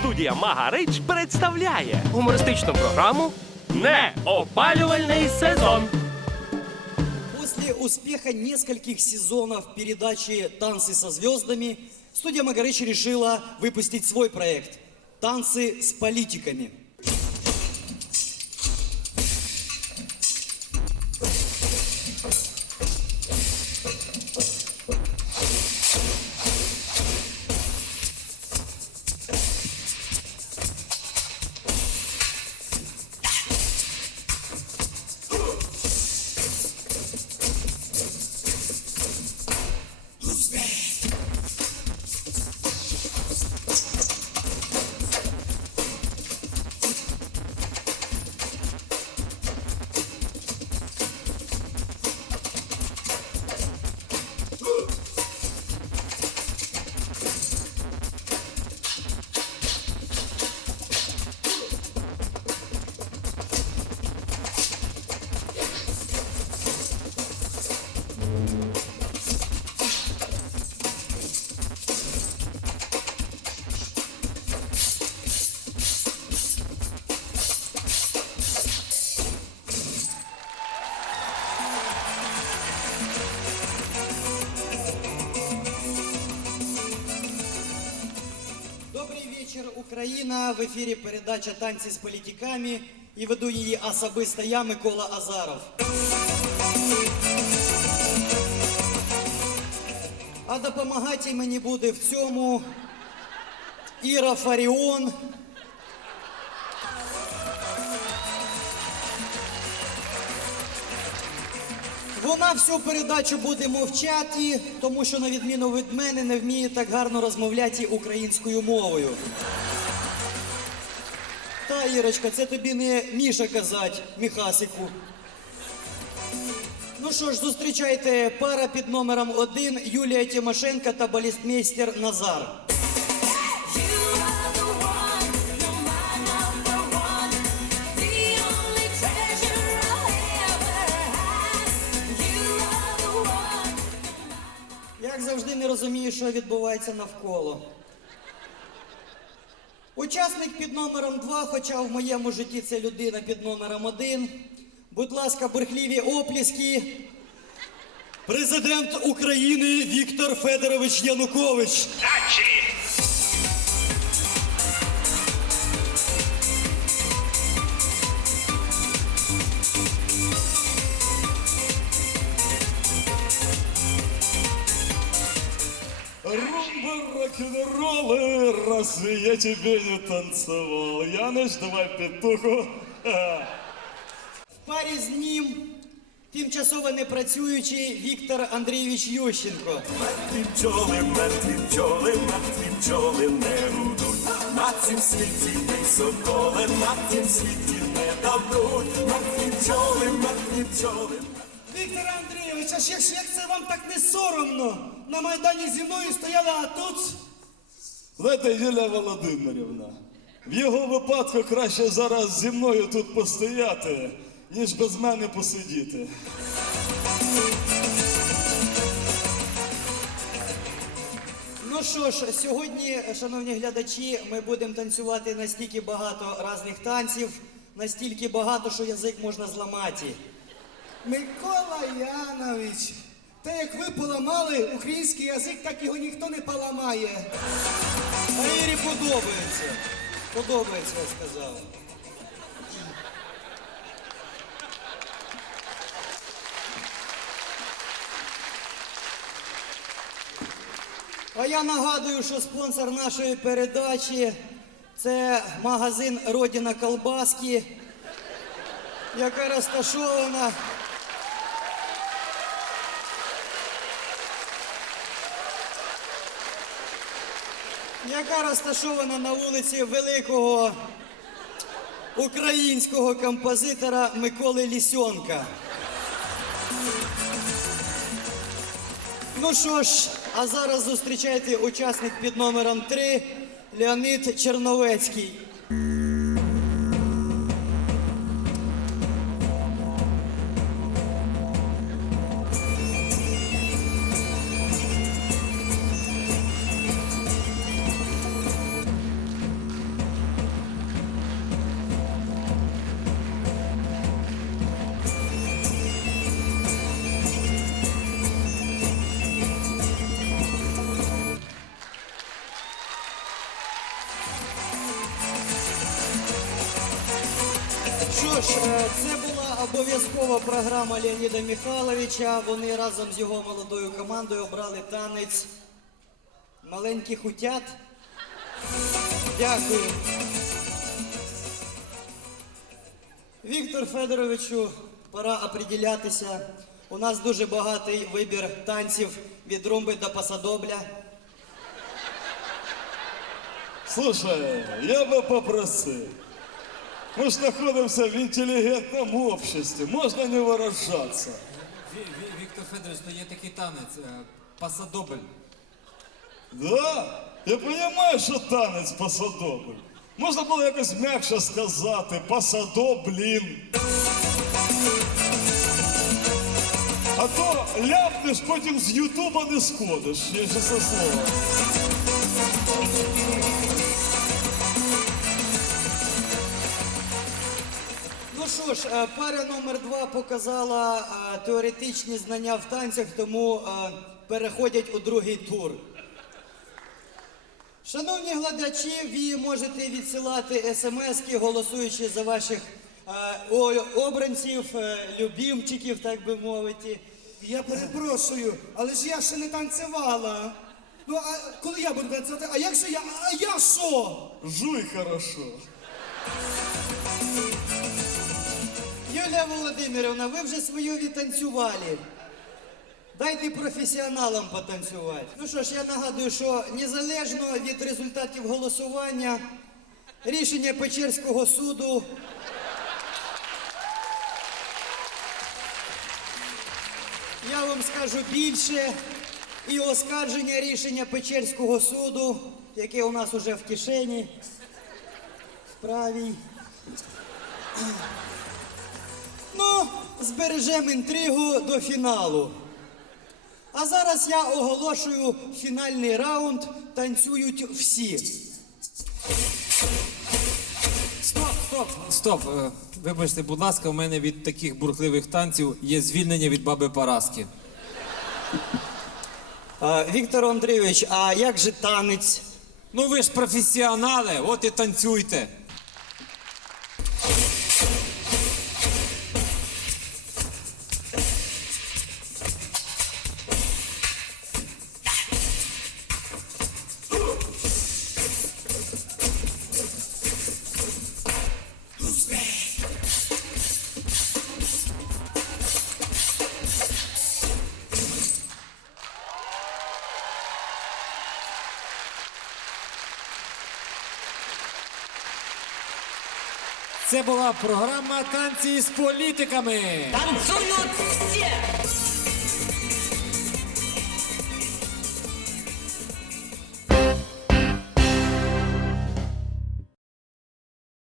Студія Магарич представляє гумористичну програму Неопалювальний сезон. После успеха нескольких сезонов передачи «Танцы со звездами» студия Магарыч решила выпустить свой проект «Танцы с политиками». Україна! В ефірі передача «Танці з політиками» і веду її особисто я, Микола Азаров. А допомагати мені буде в цьому Іра Фаріон. Вона всю передачу буде мовчати, тому що, на відміну від мене, не вміє так гарно розмовляти українською мовою. Ірочка, це тобі не Міша казать, Міхасику. Ну що ж, зустрічайте пара під номером один Юлія Тимошенко та балістмейстер Назар. Як завжди не розумію, що відбувається навколо. Учасник під номером 2, хоча в моєму житті це людина під номером 1. Будь ласка, бурхливі опліски. Президент України Віктор Федорович Янукович. Румба, рок-н-роллы, разве я тебе не танцевал? Яныш, давай петуху. В парі з ним тимчасово не працюючий Віктор Андрійович Ющенко. Мертві бджоли, мертві бджоли, мертві бджоли не рудуть. На цім світі ні соколи, на цім світі не дадуть. Мертві бджоли, мертві бджоли. Віктор Андрійович, а ще ж як це вам так не соромно? На Майдані зі мною стояла, а тут. Знаєте, Юлія Володимирівна, в його випадку краще зараз зі мною тут постояти, ніж без мене посидіти. Ну що ж, сьогодні, шановні глядачі, ми будемо танцювати настільки багато різних танців, настільки багато, що язик можна зламати. Микола Янович, те як ви поламали український язик, так його ніхто не поламає. А Ірі подобається. Подобається, я сказав. А я нагадую, що спонсор нашої передачі це магазин Родина Колбаски, яка розташована. Яка розташована на вулиці великого українського композитора Миколи Лісьонка. Ну що ж, а зараз зустрічайте учасник під номером 3 Леонід Черновецький. Обов'язкова програма Леоніда Михайловича. Вони разом з його молодою командою обрали танець маленьких утят. Дякую. Віктор Федоровичу, пора определятися. У нас дуже багатий вибір танців від румби до пасадобля. Слушай, я бы попросил. Мы ж находимся в интеллигентном обществе, можно не выражаться. Ві- Ві- Віктор Федорович, то є такий танець, е, пасадобль. Да? Я понимаю, що танець пасадобль. Можна було якось м'якше сказати, пасадо, блін. А то ляпнеш, потім з Ютуба не сходиш, є ще це слово. Що ж, е, пара номер два показала е, теоретичні знання в танцях, тому е, переходять у другий тур. Шановні глядачі, ви можете відсилати смски, голосуючи за ваших обранців, любімчиків, так би мовити. Я перепрошую, але ж я ще не танцювала. Ну, а коли я буду танцювати, а як же я? А я що? Жуй хорошо. Юлія Володимирівна, ви вже свою відтанцювали. Дайте професіоналам потанцювати. Ну що ж, я нагадую, що незалежно від результатів голосування, рішення Печерського суду я вам скажу більше. І оскарження рішення Печерського суду, яке у нас уже в кишені, в правій. Ну, збережемо інтригу до фіналу. А зараз я оголошую фінальний раунд. Танцюють всі. Стоп, стоп, стоп. е, Вибачте, будь ласка, у мене від таких бурхливих танців є звільнення від баби Параски. А, Віктор Андрійович, а як же танець? Ну ви ж професіонали, от і танцюйте. Це була програма танці з політиками. Танцюють все!